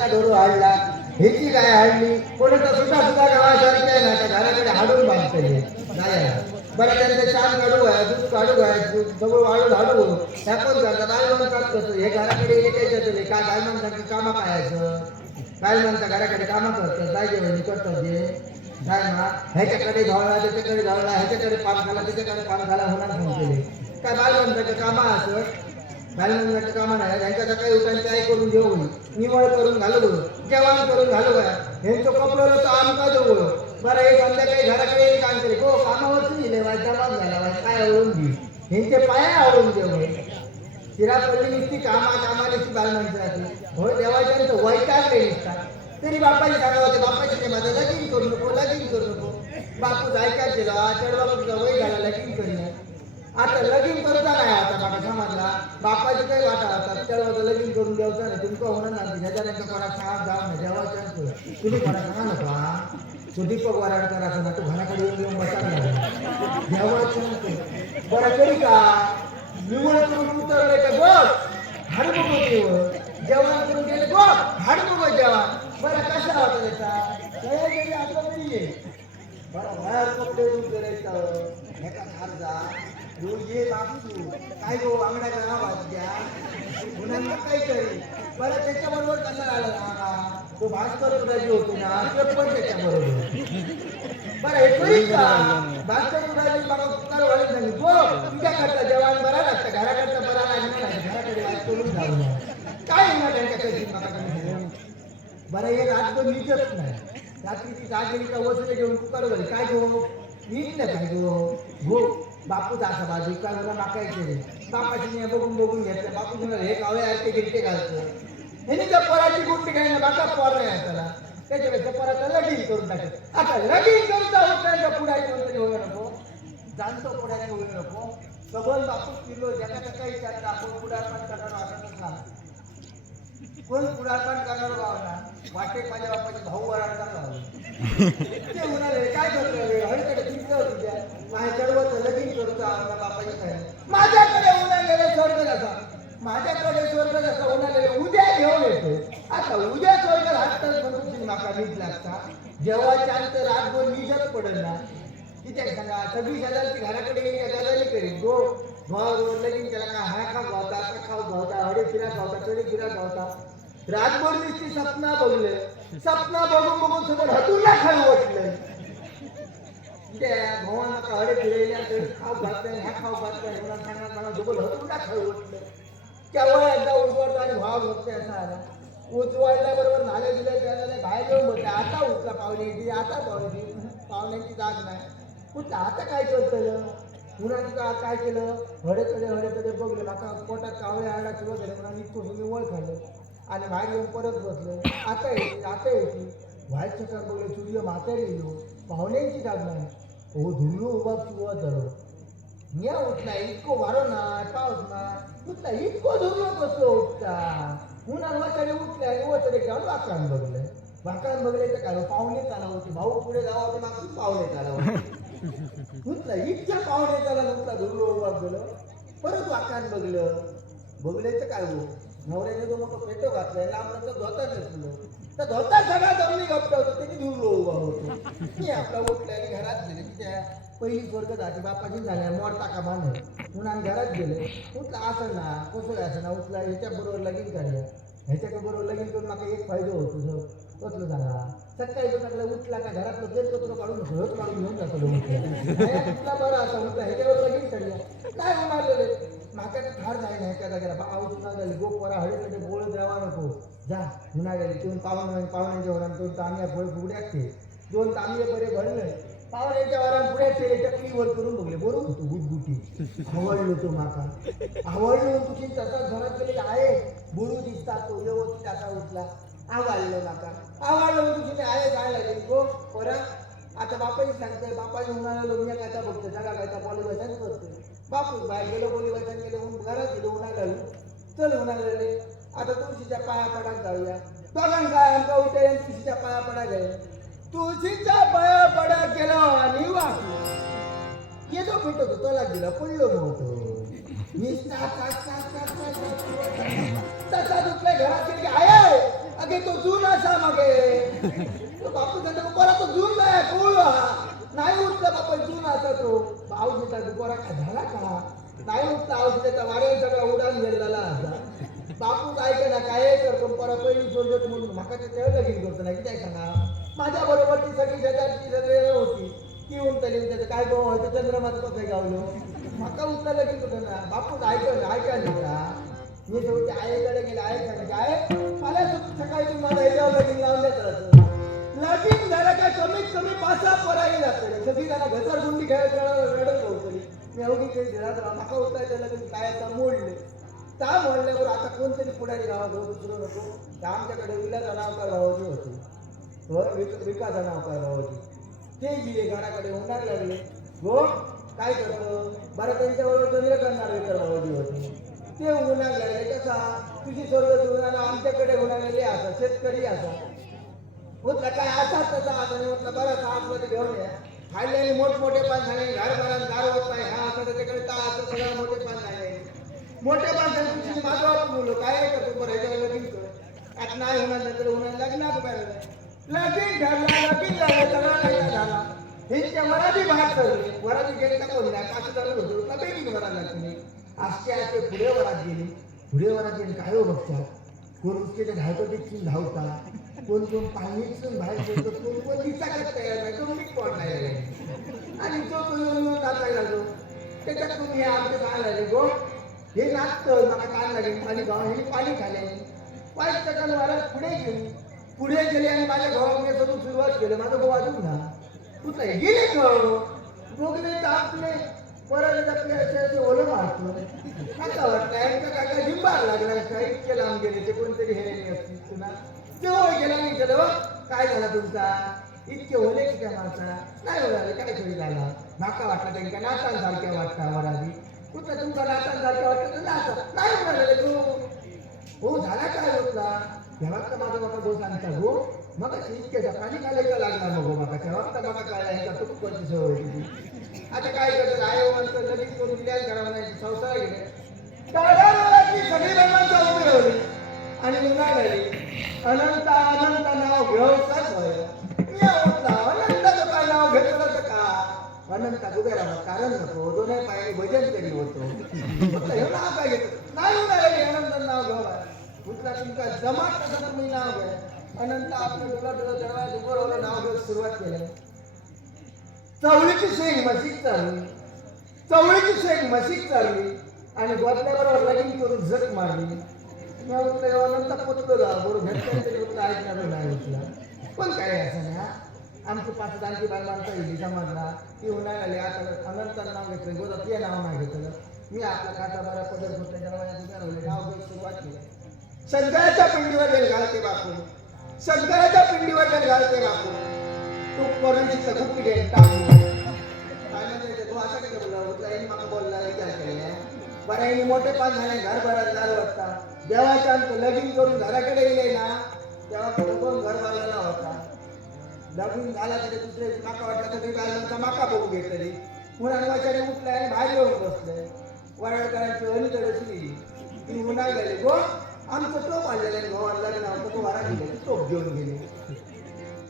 एका डोरू हाडला ह्याची काय हाडली कोणाचा सुद्धा सुद्धा गावासारखी आहे ना त्या घराकडे हाडून बांधतले नाही बरं त्यांचं छान काढू आहे दूध काढू आहे सगळं वाढून हाडू ह्या कोण करतात बालमंतात कसं हे घराकडे येते काय बालमंतांची कामं पाहायचं बालमंता घराकडे कामं करतात काय जेवण करतात जे काय ना ह्याच्याकडे धावला त्याच्याकडे धावला ह्याच्याकडे पान खाला त्याच्याकडे पान खाला होणार फोन केले काय बालमंताचे कामं असं बालमंताचं कामं नाही ह्यांच्या सकाळी उठायची आई करून घेऊ निवळ करून घालू जेवण करून घालू ह्यांचं कपडं तर आमका देऊ बरं हे संध्याकाळी घराकडे काम केले हो कामावरच लिहिले जबाब झाला काय आवडून घे ह्यांचे पाया आवडून देऊ शिरापल्ली नुसती कामाला नुसती बालमंत्राची हो देवाच्या वैतागले निघतात तरी बापाची सांगा होते बापाची माझं लगीन करू नको बापूच ऐकायला केलं चढबापूचा वय झाला लगीन करूया आता लगीन करूचा नाही आता माझा समजला बापाची काही वाटा होता चढबाचं लगीन करून द्यायचं नाही तुमचं होणार नाही ह्याच्या कोणा सांगा जाऊ ना देवाच्या तुम्ही कोणा सांगा नका तो दीपक वराड करायचा ना तू घराकडे येऊन बसायला देवाच्या बरं तरी का निवड करून उतरले का बघ हाड बघ जेवण करून गेले बघ हाड बघ जेवण बरं कशा होता त्याचा आपलं नाही बरं बाहेर कपडे दूध करायचं एका खारजा रोज ये बापू काय गो आंगड्याचा नाव द्या मुलांना काहीतरी बरं त्याच्याबरोबर कसा आला ना तो भास्कर राजी होतो ना ते पण त्याच्याबरोबर बरं हे तरी का भास्कर राजी मला उपकार वाढत नाही गो तुझ्याकडचा जेवण बरा लागतं घराकडचा बरा लागणार नाही घराकडे वाट करून जाऊ काय होणार त्यांच्याकडे बरं हे रात्र नीटच नाही रात्रीची जागेली का वसुले घेऊन पुकार झाली काय गो नीट नाही काय गो बापूच असा बाजू काय मला मागायचे रे बापाची बघून घेतलं बापू म्हणाल हे कावळे आरते गिरते घालतं हे त्या पोराची गोष्टी काय ना बाका पोर नाही त्याला त्याच्यापेक्षा पोराचा लगीन करून टाकत आता लगीन करता होत्या पुढाची वगैरे होऊ नको जाणतो पुढाची होऊ नको सबल बापू किलो ज्याच्या काही विचारता आपण पुढारपण करणार असं नका कोण पुढारपण करणार गावना वाटे माझ्या बापाचे भाऊ वराड करणार ते म्हणाले काय करतोय हळीकडे तिथलं तुझ्या माझ्याकडे लगीन करतो आमच्या बापाची काय माझ्याकडे उन्हाळ्याला स्वर्ग जसा माझ्याकडे स्वर्ग जसा उन्हाळ्याला उद्या घेऊन येतो आता उद्या स्वर्ग लागतात म्हणून माका मीठ लागता जेव्हा चालत रातभर मीठच पडल ना तिथे सांगा 26,000ची घराकडे गजाली करीन गो भाव लगीन केला का हा खा गावता आता खाऊ गावता हडे फिरा गावता तरी फिरा गावता रातभर नुसती सपना बघले सपना बघून समोर हतून ना खाऊ वाटलं त्या भवन नका हडे फिरायला तरी खाऊ घातलं ह्या खाऊ घातलं मला सांगणार मला जबल हतून ना खाऊ वाटलं केव्हा एकदा उजवडतो आणि भाव बघते असा आला उजवाडल्या बरोबर नाले दिले त्याला बाहेर येऊन बघते आता उठला पाहुण्याची आता पाहुण्याची जाग नाही कुठं आता काय करतलं मुलांनी काय केलं हडे बघलं आता पोटात कावळे आला सुरू झाले म्हणून निघतो तुम्ही वळ खाल्लं आणि बाहेर येऊन परत बसलं आता येते व्हाईट चक्कर बघलं सूर्य म्हातारी येऊ पाहुण्यांची जाग नाही हो धुरलो उभा सुरुवात झालं मी उठला इतको वारो ना पाऊस ना उठला इतको धुरलो कसलो उठता उन्हा वाचाडे उठले आणि वाचाडे घालून वाकान बघले तर काय पाहुणे चाला होते भाऊ पुढे जावा होते मागून पाहुणे चाला होते उठला इतक्या पाहुणे चाला उठला धुरलो उभा गेलं परत वाकान बघले तर काय हो नवऱ्याने जो मोठं पेटो घातलाय लांब तर धोता नसलो तर धोता सगळा जमिनी गप्पा होतो त्यांनी धुरलो उभा होतो मी आपला उठला आणि घरात गेले त्या पहिली स्वर्ग जाते बापाची झाल्या मोडता का बांधे म्हणून घरात गेले उठला असं ना कसं असं ना उठला ह्याच्या बरोबर लगीन काढल्या ह्याच्या बरोबर लगीन करून मला एक फायदा होतो जो कसलं झाला सकाळी टाकला उठला का घरातलं तेल पत्र काढून घरच काढून घेऊन जातो उठला बरं असा उठला ह्याच्यावर लगीन काढल्या काय होणार माका ठार झाली नाही त्या जागेला पाऊस उन्हा झाली गो पोरा हळीकडे बोळ द्यावा नको जा उन्हा गेली तुम्ही पाहुण्यांच्या वरान दोन तांब्या फुगडे असते दोन तांबे बरे भरले पाहुण्याच्या वरान पुढे केले टकलीवर करून बघले बरोबर होतो गुटगुटी आवडलो तो माका आवडलो तुझी तसा घरात गेलेला आहे बुरू दिसतात तो व्यवस्थित असा उठला आवडलो माका आवडलो तुझी आहे जायला लागेल गो पोरा आता बापाही सांगते बापाने उन्हाळ्याला मी काय बघतो जागा काय बोली बसायच बसतो बापूच बाहेर गेलो बोली बसायला गेलो घरात गेलो उन्हाळ्याला चल उन्हाळ्याला आता तुळशीच्या पाया पडाक जाऊया बघा काय आमचा उठे तुळशीच्या पाया पडा जाईल तुळशीच्या पाया पडा गेलो आणि वाचलो येतो भेटतो तोला गेला पडलो नव्हतो तसा दुसऱ्या घरात गेली आहे अगे तो दूर तो बापू त्यांना बरा तो जून नाही कोळ नाही उठला बापा जून असा तो औषधा दुपारा काय झाला का नाही उठला औषधाचा वाऱ्या सगळा उडान गेलेला असा बापूच ऐका ना काय करतो परा पहिली सोडत म्हणून माका ते तेव्हा लगीन करतो ना किती सांगा माझ्या बरोबर ती सगळी शेजारची सगळी होती ती उंटली त्याचं काय गो होतं चंद्रमाचं कसं गावलो माका उठला लगीन करतो ना बापूच ऐका नाही का मी शेवटी आईकडे गेले आहे का काय मला सकाळी तुम्ही माझा ह्याच्यावर लगीन लावले तर लगीन झालं काय कमीत कमी 5-6 पोराही जाते सगळी त्याला घसरगुंडी खेळत रडत होती मी अवघी काही घरात माका उठायचं लगीन काय आता मोडले त्या म्हणल्यावर आता कोणतरी पुढारी गावात दुसरं नको तर आमच्याकडे विलासा नावकार भावाची होती विकास नावकार भावाची ते गेले घराकडे होणार लागले हो काय करतो बरं त्यांच्याबरोबर चंद्रकांत नार्वेकर भावाची होती ते होणार लागले कसा तुझी सर्व जुळणाला आमच्याकडे होणार लागले असा शेतकरी असा म्हटलं काय असाच तसा आता म्हटलं बरं आपलं ते घेऊन या खाल्ल्याने मोठमोठे पान झाले घर भरात गार होत नाही हा असं त्याच्याकडे असं सगळं मोठे पान झाले मोठ्या माणसाने तुझी माझा बोललो काय करतो बरं ह्याच्यावर लगीन कर आता नाही होणार नंतर होणार लग्नात लगीन ठरला लगीन झालं सगळा काय झाला हे मराठी बाहेर ठरले वराची गेले कोण नाही 5 झालं होतो का बेगीन वराला तुम्ही आजचे पुढे वरात गेले काय हो बघतात कोण उसकेच्या धावतो देखील धावता कोण पाणीच बाहेर पडतो कोण दिसायला तयार नाही तो मीठ पॉट नाही आणि तो नाचायला लागलो त्याच्यात तुम्ही हे आमचे काय लागले गो हे नाचतं मला काय लागेल पाणी गाव हे पाणी खाले वाईट टक्काने मला पुढे गेले आणि माझ्या गावामध्ये करून सुरुवात केली माझं भाऊ अजून ना कुठं गेले बघले तर आपले परत आपले असे ओलं मारतो आता वाटतं काका जिंबार लागला इतके लांब गेले ते कोणतरी हे असतील पुन्हा तेव्हा गेला नाही केलं काय झाला तुमचा इतके ओले की त्या माणसा नाही ओळाले काय तरी झाला नाका वाटला त्यांच्या नातांसारख्या वाटता वराधी कुठं तुमचा नातांसारख्या वाटतं तर नाचा नाही म्हणाले तू हो झाला काय होतला तेव्हा तर माझा बाबा गो सांगता गो मग इतक्याचा पाणी कालायला लागला मग बाबा तेव्हा तर मला काय का तू कोणती सवय तुझी आता काय करतात आय म्हणतो लगेच करून दिल्या करा म्हणायची संसार गेले सगळी बाबांचा उभी होती आणि उन्हाळी अनंत अनंत नाव घेऊच होय मी अनंताचं काय नाव घेतलं तर का अनंत उभे राहा कारण नको दोन्ही पायाने भजन तरी होतो हे नाव काय घेतो नाही उन्हाळी अनंत नाव घेऊ कुठला तुमचा जमात कसं तुम्ही नाव घ्या अनंत आपलं दरवाजा उभं नाव घेऊन सुरुवात केली चवळीची शेंग मशीक चालली आणि गोतल्याबरोबर लगीन करून झक मारली अनंत पोचलो बरोबर घरच्यांच्या ऐकणार नाही उठला पण काय असं ना आमची 5 आणखी बाय माणसं येईल समाजला ती उन्हाळ्या आली आता अनंताचं नाव घेतलं गोदा ते नाव नाही घेतलं मी आपला खाता बरा पदर घेतल्या दरवाजा नाव घेऊन सुरुवात केली शंकराच्या पिंडीवर गेल घालते बापू तू करून खूप घे टाकू काय म्हणजे तू असा काय बोलला मला बोलला विचार केला बरं मोठे पाच झाले घर भरात दार वाजता देवाच्या लगीन करून घराकडे गेले ना तेव्हा कोण घर बांधलेला होता लगीन झाला तरी दुसरे माका वाटला तरी बायलांचा माका बघू घेतली उन्हाळ्याने उठलाय आणि बाहेर येऊन बसले वराळकरांची अलीकडे गेली ती उन्हाळ गेली गो आमचं टोप आलेलं आहे भावाला लग्न होतं तो वारा गेले टोप घेऊन गेले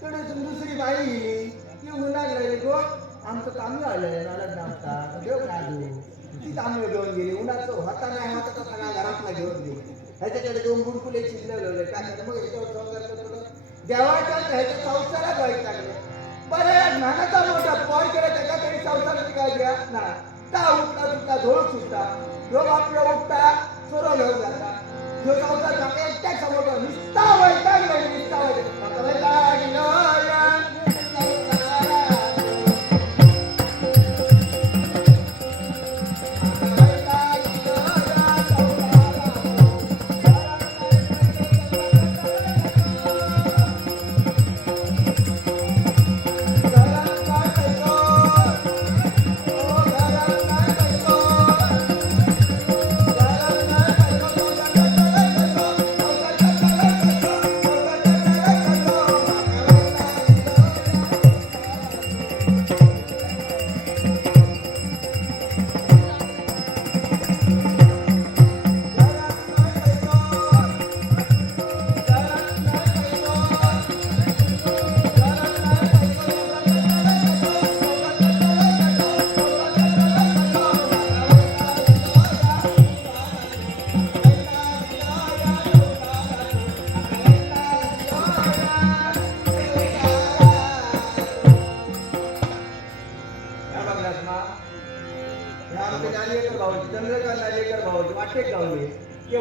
कडे दुसरी बाई गेली ती उन्हाळ गेली गो आमचं तांदूळ आलेलं आहे लग्न होता देव काय घेऊ ती तांदूळ घेऊन गेली उन्हाचं हाता नाही होता तर सगळ्या घरातला घेऊन गेली ह्याच्याकडे 2 बुडकुले शिजलेले टाकले मग ह्याच्यावर देवाच्या ह्याच्या संसारात व्हायला लागले बरं या ज्ञानाचा मोठा पॉर केला त्याच्या तरी संसाराची काय घ्या ना का उठता सुद्धा धोळ सुटता जो आपल्या उठता चोरो घेऊन जाता जो संसार टाका एकट्या समोर निस्ता वैतागला निस्ता ना हे आमचे नालेकर भाऊ चंद्रकांत नालेकर भाऊ वाटेक गावले